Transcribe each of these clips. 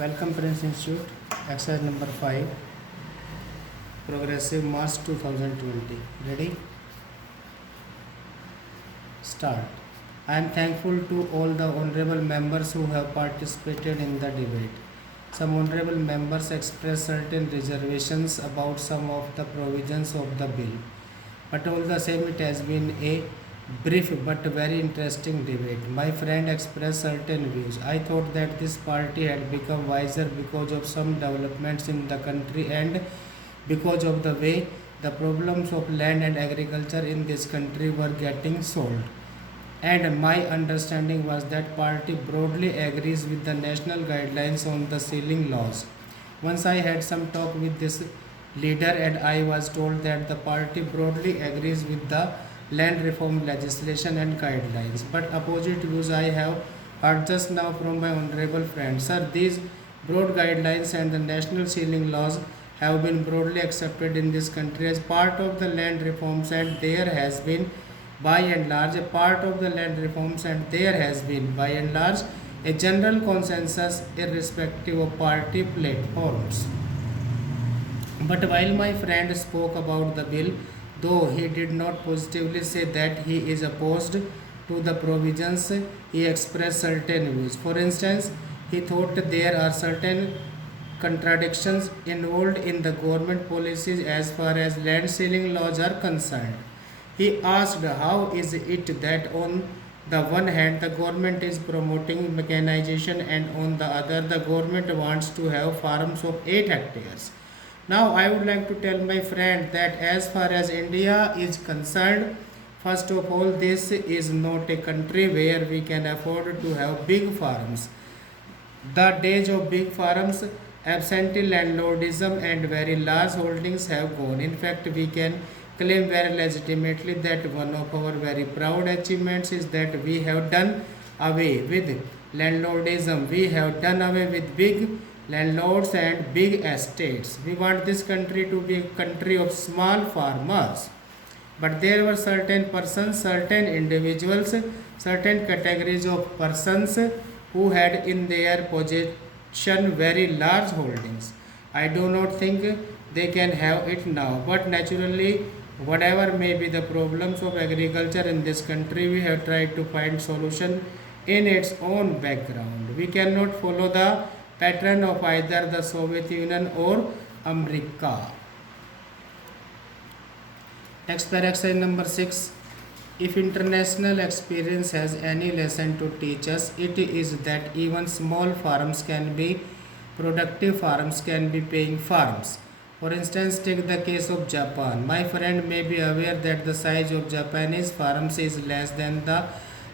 Welcome Prince Institute, exercise number 5, progressive March 2020. Ready? Start. I am thankful to all the honorable members who have participated in the debate. Some honorable members expressed certain reservations about some of the provisions of the bill, but all the same it has been a brief but very interesting debate. My friend expressed certain views. I thought that this party had become wiser because of some developments in the country and because of the way the problems of land and agriculture in this country were getting solved. And my understanding was that party broadly agrees with the national guidelines on the sealing laws. Once I had some talk with this leader and I was told that the party broadly agrees with the land reform legislation and guidelines. But opposite views I have heard just now from my honorable friend. Sir, these broad guidelines and the national sealing laws have been broadly accepted in this country as part of the land reforms, and there has been by and large a part of the land reforms, and there has been by and large a general consensus irrespective of party platforms. But while my friend spoke about the bill, though he did not positively say that he is opposed to the provisions, he expressed certain views. For instance, he thought there are certain contradictions involved in the government policies as far as land sealing laws are concerned. He asked how is it that on the one hand the government is promoting mechanization and on the other the government wants to have farms of 8 hectares. Now I would like to tell my friend that as far as India is concerned, first of all this is not a country where we can afford to have big farms. The days of big farms, absentee landlordism and very large holdings have gone. In fact, we can claim very legitimately that one of our very proud achievements is that we have done away with landlordism. We have done away with big landlords and big estates. We want this country to be a country of small farmers. But there were certain persons, certain individuals, certain categories of persons who had in their possession very large holdings. I do not think they can have it now, but naturally, whatever may be the problems of agriculture in this country, we have tried to find solution in its own background. We cannot follow the pattern of either the Soviet Union or America. Next exercise number 6. If international experience has any lesson to teach us, it is that even small farms can be productive farms, can be paying farms. For instance, take the case of Japan. My friend may be aware that the size of Japanese farms is less than the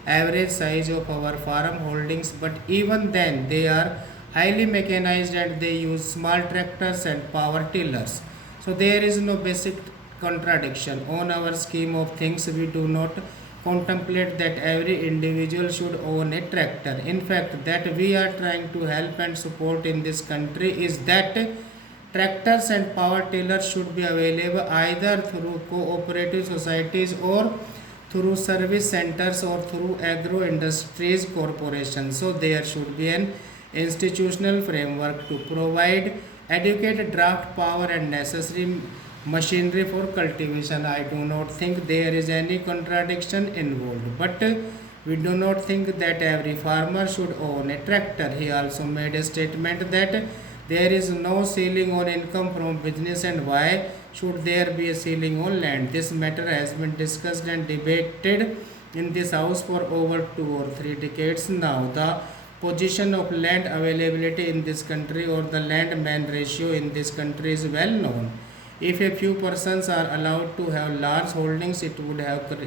average size of our farm holdings, but even then they are highly mechanized and they use small tractors and power tillers. So there is no basic contradiction. On our scheme of things, we do not contemplate that every individual should own a tractor. In fact, that we are trying to help and support in this country is that tractors and power tillers should be available either through cooperative societies or through service centers or through agro industries corporations. So there should be an institutional framework to provide adequate draft power and necessary machinery for cultivation. I do not think there is any contradiction involved, but we do not think that every farmer should own a tractor. He also made a statement that there is no ceiling on income from business, and why should there be a ceiling on land? This matter has been discussed and debated in this house for over 2 or 3 decades now. The position of land availability in this country or the land man ratio in this country is well known. If a few persons are allowed to have large holdings, it would have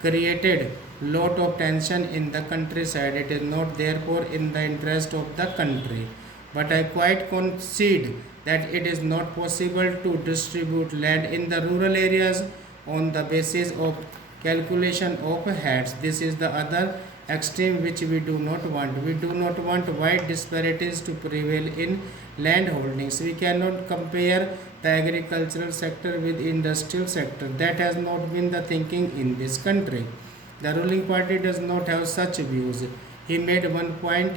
created lot of tension in the countryside. It is not therefore in the interest of the country. But I quite concede that it is not possible to distribute land in the rural areas on the basis of calculation of heads. This is the other extreme which we do not want. We do not want wide disparities to prevail in land holdings. We cannot compare the agricultural sector with industrial sector. That has not been the thinking in this country. The ruling party does not have such views. He made one point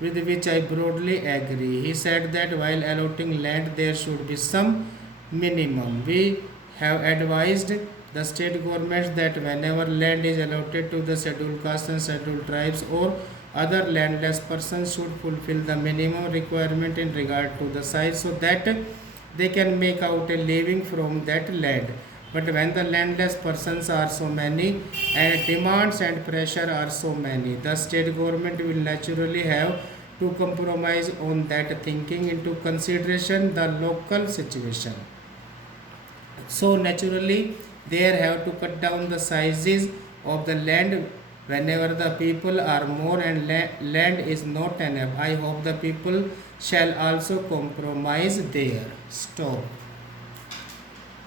with which I broadly agree. He said that while allotting land, there should be some minimum. We have advised the state governments that whenever land is allotted to the scheduled castes and scheduled tribes or other landless persons should fulfill the minimum requirement in regard to the size so that they can make out a living from that land. But when the landless persons are so many and demands and pressure are so many, the state government will naturally have to compromise on that, thinking into consideration the local situation. So naturally they have to cut down the sizes of the land whenever the people are more and land is not enough. I hope the people shall also compromise there. Stop.